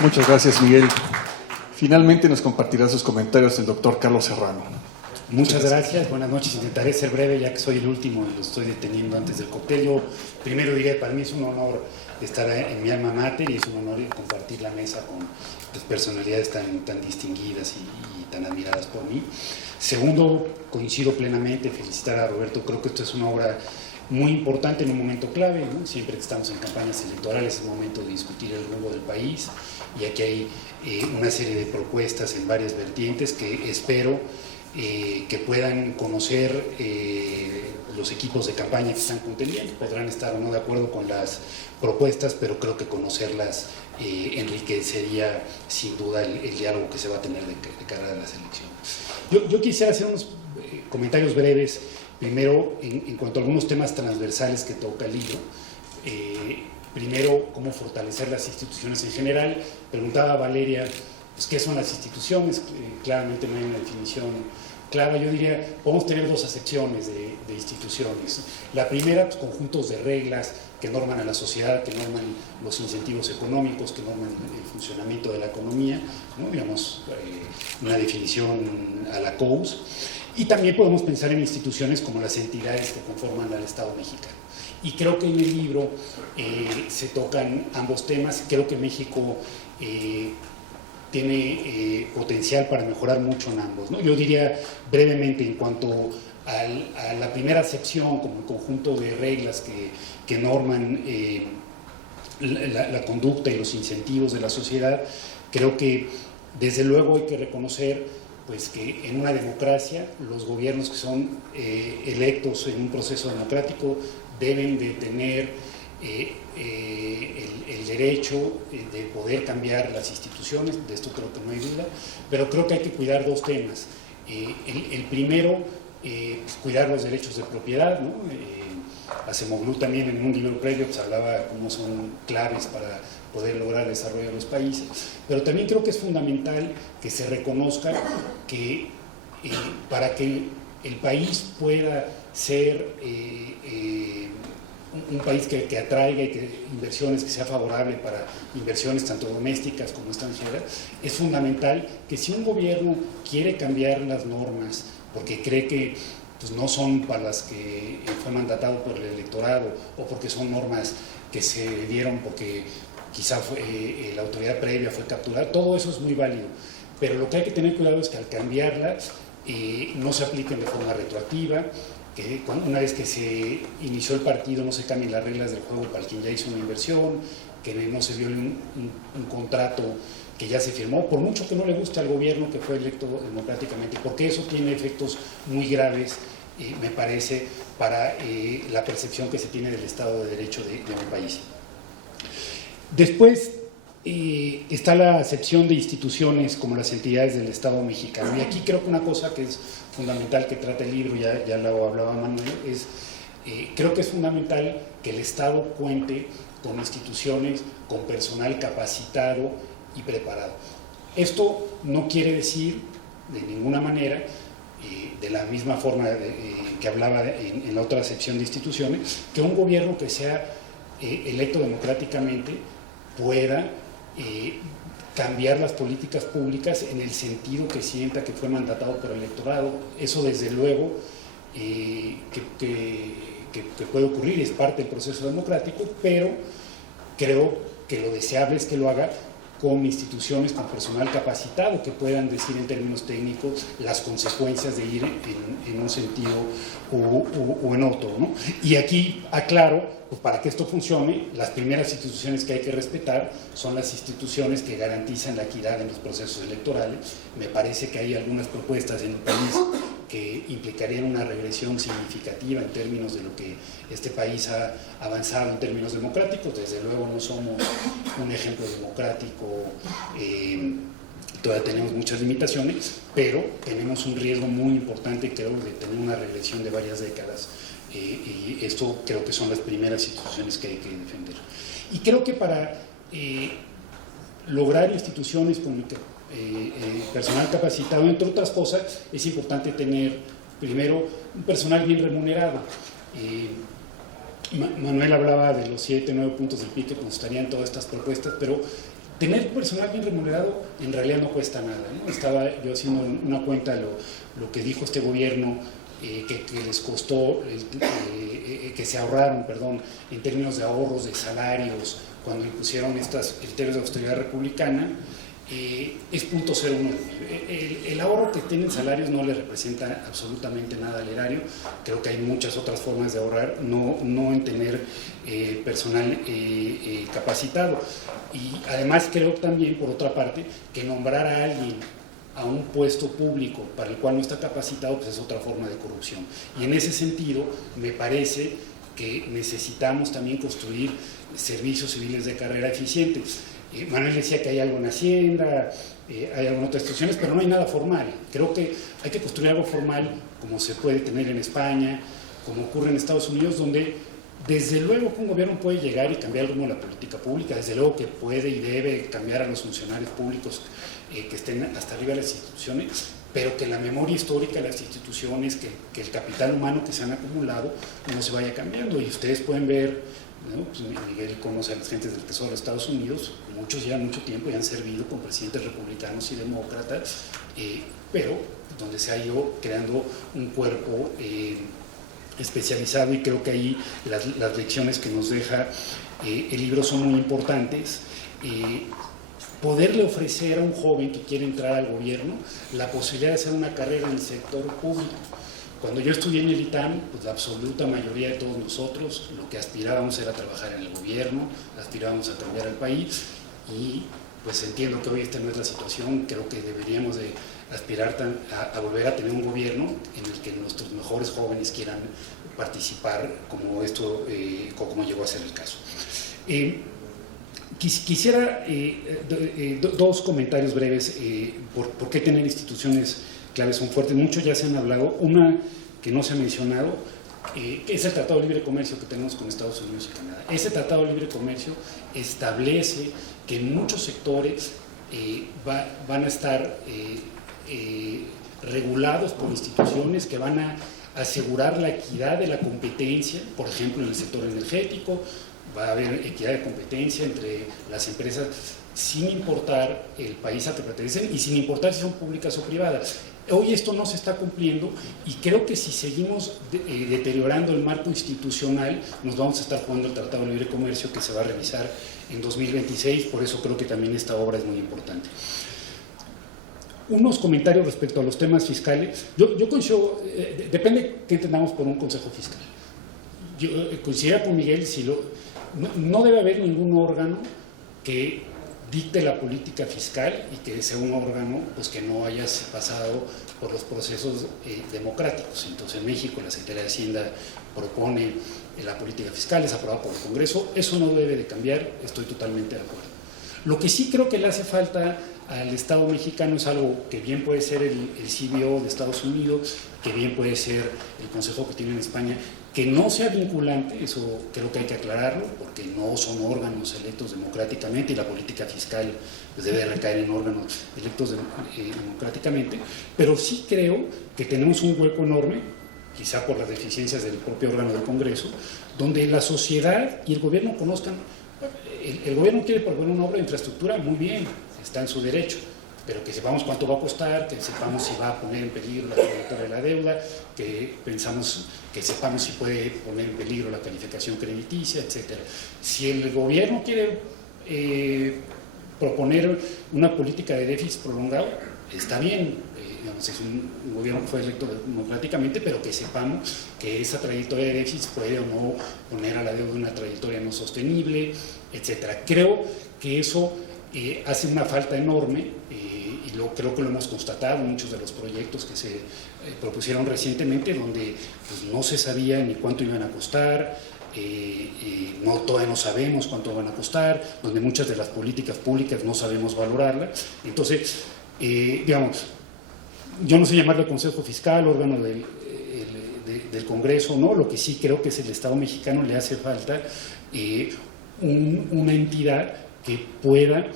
Muchas gracias, Miguel. Finalmente nos compartirá sus comentarios el doctor Carlos Serrano. Muchas gracias, buenas noches. Intentaré ser breve ya que soy el último y lo estoy deteniendo antes del cóctel. Yo primero diré, para mí es un honor estar en mi alma mater y es un honor compartir la mesa con personalidades tan distinguidas y tan admiradas por mí. Segundo, coincido plenamente, felicitar a Roberto, creo que esto es una obra muy importante en un momento clave, ¿no? Siempre que estamos en campañas electorales es el momento de discutir el rumbo del país y aquí hay una serie de propuestas en varias vertientes que espero que puedan conocer los equipos de campaña que están contendiendo. Podrán estar o no de acuerdo con las propuestas, pero creo que conocerlas enriquecería sin duda el diálogo que se va a tener de cara a las elecciones. Yo quisiera hacer unos comentarios breves, primero en cuanto a algunos temas transversales que toca el libro. Primero, cómo fortalecer las instituciones en general. Preguntaba Valeria, pues, ¿qué son las instituciones? Claramente no hay una definición clara. Yo diría, podemos tener dos acepciones de instituciones. La primera, pues, conjuntos de reglas que norman a la sociedad, que norman los incentivos económicos, que norman el funcionamiento de la economía, ¿no? Digamos, una definición a la Coase. Y también podemos pensar en instituciones como las entidades que conforman al Estado mexicano. Y creo que en el libro se tocan ambos temas. Creo que México tiene potencial para mejorar mucho en ambos, ¿no? Yo diría brevemente en cuanto a la primera sección, como el conjunto de reglas que norman la conducta y los incentivos de la sociedad. Creo que desde luego hay que reconocer pues que en una democracia los gobiernos que son electos en un proceso democrático deben de tener el derecho de poder cambiar las instituciones, de esto creo que no hay duda, pero creo que hay que cuidar dos temas. El primero, pues cuidar los derechos de propiedad, ¿no? Acemoglu también en un libro previo pues hablaba cómo son claves para poder lograr el desarrollo de los países, pero también creo que es fundamental que se reconozca que para que el país pueda ser un país que atraiga y que inversiones, que sea favorable para inversiones tanto domésticas como extranjeras, es fundamental que si un gobierno quiere cambiar las normas porque cree que pues, no son para las que fue mandatado por el electorado o porque son normas que se dieron porque quizá la autoridad previa fue capturada, todo eso es muy válido, pero lo que hay que tener cuidado es que al cambiarlas no se apliquen de forma retroactiva, que una vez que se inició el partido no se cambien las reglas del juego para quien ya hizo una inversión, que no se viole un contrato que ya se firmó, por mucho que no le guste al gobierno que fue electo democráticamente, porque eso tiene efectos muy graves, me parece, para la percepción que se tiene del Estado de Derecho de un país. Después está la acepción de instituciones como las entidades del Estado mexicano, y aquí creo que una cosa que es fundamental que trata el libro, ya lo hablaba Manuel, es creo que es fundamental que el Estado cuente con instituciones, con personal capacitado y preparado. Esto no quiere decir de ninguna manera, de la misma forma que hablaba en la otra acepción de instituciones, que un gobierno que sea electo democráticamente pueda cambiar las políticas públicas en el sentido que sienta que fue mandatado por el electorado. Eso desde luego que puede ocurrir, es parte del proceso democrático, pero creo que lo deseable es que lo haga con instituciones, con personal capacitado que puedan decir en términos técnicos las consecuencias de ir en un sentido o en otro, ¿no? Y aquí aclaro, pues para que esto funcione, las primeras instituciones que hay que respetar son las instituciones que garantizan la equidad en los procesos electorales. Me parece que hay algunas propuestas en el país que implicarían una regresión significativa en términos de lo que este país ha avanzado en términos democráticos. Desde luego no somos un ejemplo democrático, todavía tenemos muchas limitaciones, pero tenemos un riesgo muy importante, creo, de tener una regresión de varias décadas, y esto creo que son las primeras instituciones que hay que defender. Y creo que para lograr instituciones con personal capacitado, entre otras cosas, es importante tener primero un personal bien remunerado. Manuel hablaba de los 7, 9 puntos del PIB que constarían todas estas propuestas, pero tener personal bien remunerado en realidad no cuesta nada, ¿no? Estaba yo haciendo una cuenta de lo que dijo este gobierno, que les costó, que se ahorraron, perdón, en términos de ahorros de salarios cuando impusieron estos criterios de austeridad republicana, es 0.01. El ahorro que tienen salarios no le representa absolutamente nada al erario. Creo que hay muchas otras formas de ahorrar, no en tener personal capacitado. Y además creo también, por otra parte, que nombrar a alguien a un puesto público para el cual no está capacitado, pues es otra forma de corrupción. Y en ese sentido, me parece que necesitamos también construir servicios civiles de carrera eficientes. Manuel decía que hay algo en Hacienda, hay algunas otras instituciones, pero no hay nada formal. Creo que hay que construir algo formal, como se puede tener en España, como ocurre en Estados Unidos, donde desde luego que un gobierno puede llegar y cambiar el rumbo de la política pública, desde luego que puede y debe cambiar a los funcionarios públicos que estén hasta arriba de las instituciones, pero que la memoria histórica de las instituciones, que el capital humano que se han acumulado no se vaya cambiando. Y ustedes pueden ver, ¿no? Pues Miguel conoce a las gentes del Tesoro de Estados Unidos, muchos llevan mucho tiempo y han servido con presidentes republicanos y demócratas, pero donde se ha ido creando un cuerpo especializado, y creo que ahí las lecciones que nos deja el libro son muy importantes. Poderle ofrecer a un joven que quiere entrar al gobierno la posibilidad de hacer una carrera en el sector público. Cuando yo estudié en el ITAM, pues la absoluta mayoría de todos nosotros lo que aspirábamos era trabajar en el gobierno, aspirábamos a cambiar al país, y pues entiendo que hoy esta no es la situación. Creo que deberíamos de aspirar a volver a tener un gobierno en el que nuestros mejores jóvenes quieran participar, como como llegó a ser el caso. Quisiera dos comentarios breves. ¿Por qué tener instituciones claves son fuertes? Muchos ya se han hablado. Una que no se ha mencionado, que es el Tratado de Libre Comercio que tenemos con Estados Unidos y Canadá. Ese Tratado de Libre Comercio establece que en muchos sectores van a estar regulados por instituciones que van a asegurar la equidad de la competencia. Por ejemplo, en el sector energético va a haber equidad de competencia entre las empresas sin importar el país al que pertenecen y sin importar si son públicas o privadas. Hoy esto no se está cumpliendo, y creo que si seguimos deteriorando el marco institucional, nos vamos a estar jugando el Tratado de Libre Comercio, que se va a revisar en 2026, por eso creo que también esta obra es muy importante. Unos comentarios respecto a los temas fiscales. Yo coincido, depende qué entendamos por un consejo fiscal. Yo coincido con Miguel, no debe haber ningún órgano que dicte la política fiscal y que sea un órgano pues que no haya pasado por los procesos democráticos. Entonces en México la Secretaría de Hacienda propone la política fiscal, es aprobada por el Congreso. Eso no debe de cambiar, estoy totalmente de acuerdo. Lo que sí creo que le hace falta al Estado mexicano es algo que bien puede ser el CBO de Estados Unidos, que bien puede ser el Consejo que tiene en España, que no sea vinculante. Eso creo que hay que aclararlo, porque no son órganos electos democráticamente, y la política fiscal pues debe recaer en órganos electos democráticamente, pero sí creo que tenemos un hueco enorme, quizá por las deficiencias del propio órgano del Congreso, donde la sociedad y el gobierno conozcan. El gobierno quiere proponer una obra de infraestructura, muy bien, está en su derecho, pero que sepamos cuánto va a costar, que sepamos si va a poner en peligro la trayectoria de la deuda, que sepamos si puede poner en peligro la calificación crediticia, etc. Si el gobierno quiere proponer una política de déficit prolongado, está bien, digamos, es un gobierno que fue electo democráticamente, pero que sepamos que esa trayectoria de déficit puede o no poner a la deuda una trayectoria no sostenible, etc. Creo que eso hace una falta enorme, y creo que lo hemos constatado en muchos de los proyectos que se propusieron recientemente, donde pues, no se sabía ni cuánto iban a costar, todavía no sabemos cuánto van a costar, donde muchas de las políticas públicas no sabemos valorarlas. Entonces, digamos, yo no sé llamarle Consejo Fiscal, órgano del Congreso, ¿no? Lo que sí creo que es el Estado mexicano le hace falta una entidad que pueda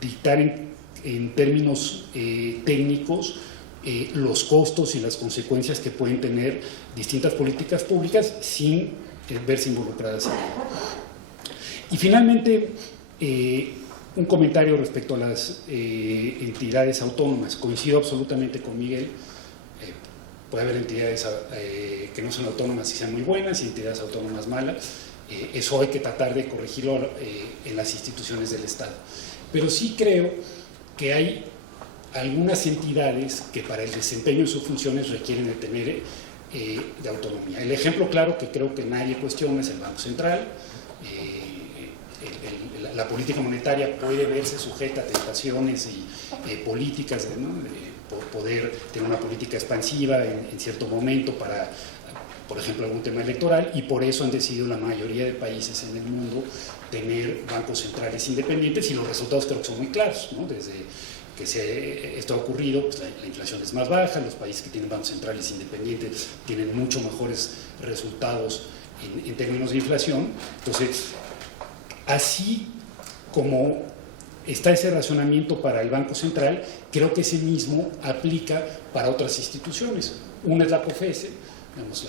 dictar en términos técnicos los costos y las consecuencias que pueden tener distintas políticas públicas sin verse involucradas en ello. Y finalmente, Un comentario respecto a las entidades autónomas. Coincido absolutamente con Miguel. Puede haber entidades que no son autónomas y sean muy buenas y entidades autónomas malas. Eso hay que tratar de corregirlo en las instituciones del Estado. Pero sí creo que hay algunas entidades que para el desempeño de sus funciones requieren de tener de autonomía. El ejemplo claro que creo que nadie cuestiona es el Banco Central. La política monetaria puede verse sujeta a tentaciones y políticas, ¿no? Por poder tener una política expansiva en cierto momento para, por ejemplo, algún tema electoral, y por eso han decidido la mayoría de países en el mundo tener bancos centrales independientes, y los resultados creo que son muy claros, ¿no? Desde que esto ha ocurrido, pues la inflación es más baja, los países que tienen bancos centrales independientes tienen mucho mejores resultados en términos de inflación. Entonces, así como está ese razonamiento para el Banco Central, creo que ese mismo aplica para otras instituciones. Una es la COFESE, digamos,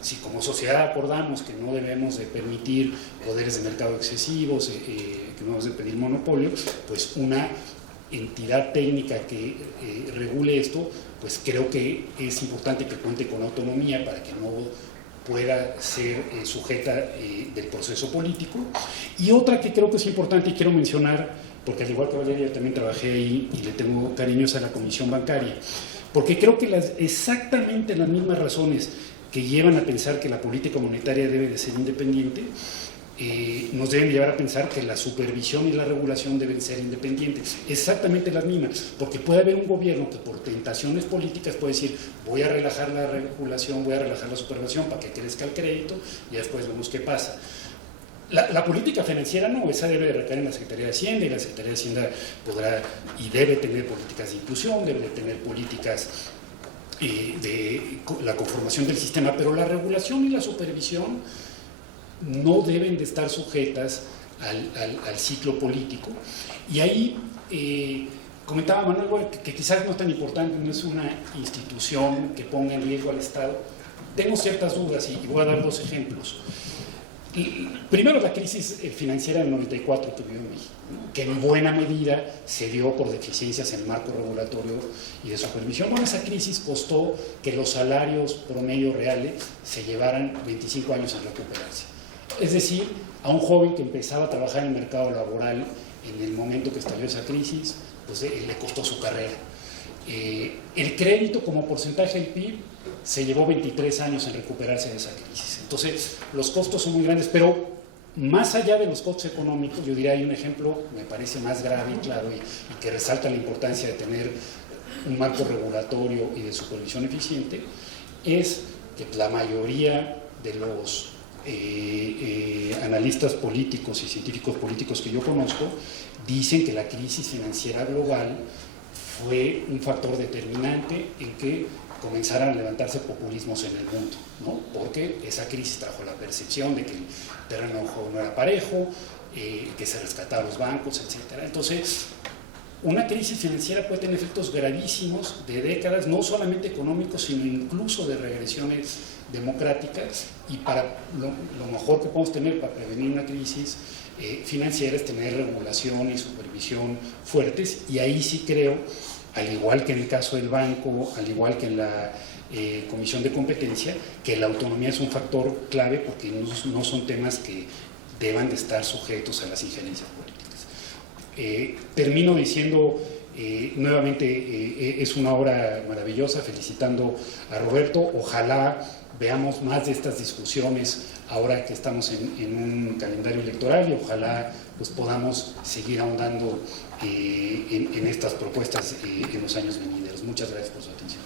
si como sociedad acordamos que no debemos de permitir poderes de mercado excesivos, que no debemos de pedir monopolio, pues una entidad técnica que regule esto, pues creo que es importante que cuente con autonomía para que no pueda ser sujeta del proceso político. Y otra que creo que es importante y quiero mencionar, porque al igual que Valeria, yo también trabajé ahí y le tengo cariños a la Comisión Bancaria, porque creo que exactamente las mismas razones que llevan a pensar que la política monetaria debe de ser independiente, nos deben llevar a pensar que la supervisión y la regulación deben ser independientes, exactamente las mismas, porque puede haber un gobierno que por tentaciones políticas puede decir voy a relajar la regulación, voy a relajar la supervisión para que crezca el crédito y después vemos qué pasa. La política financiera no, esa debe de recaer en la Secretaría de Hacienda, y la Secretaría de Hacienda podrá y debe tener políticas de inclusión, debe de tener políticas de la conformación del sistema, pero la regulación y la supervisión no deben de estar sujetas al ciclo político. Y ahí comentaba Manuel que quizás no es tan importante, no es una institución que ponga en riesgo al Estado. Tengo ciertas dudas y voy a dar dos ejemplos. Primero, la crisis financiera del 94 que vivió México, ¿no? Que en buena medida se dio por deficiencias en el marco regulatorio y de supervisión. Bueno, esa crisis costó que los salarios promedio reales se llevaran 25 años en recuperarse. Es decir, a un joven que empezaba a trabajar en el mercado laboral en el momento que estalló esa crisis, pues le costó su carrera. El crédito como porcentaje del PIB se llevó 23 años en recuperarse de esa crisis. Entonces, los costos son muy grandes, pero más allá de los costos económicos, yo diría hay un ejemplo, me parece más grave y claro, y que resalta la importancia de tener un marco regulatorio y de supervisión eficiente, es que la mayoría de los analistas políticos y científicos políticos que yo conozco dicen que la crisis financiera global fue un factor determinante en que comenzaran a levantarse populismos en el mundo, ¿no? Porque esa crisis trajo la percepción de que el terreno de juego no era parejo, que se rescataban los bancos, etc. Entonces, una crisis financiera puede tener efectos gravísimos de décadas, no solamente económicos, sino incluso de regresiones democráticas, y para lo mejor que podemos tener para prevenir una crisis financiera es tener regulación y supervisión fuertes, y ahí sí creo, al igual que en el caso del banco, al igual que en la Comisión de Competencia, que la autonomía es un factor clave porque no son temas que deban de estar sujetos a las injerencias políticas. Termino diciendo nuevamente, es una obra maravillosa, felicitando a Roberto. Ojalá veamos más de estas discusiones ahora que estamos en un calendario electoral, y ojalá pues podamos seguir ahondando en estas propuestas en los años venideros. Muchas gracias por su atención.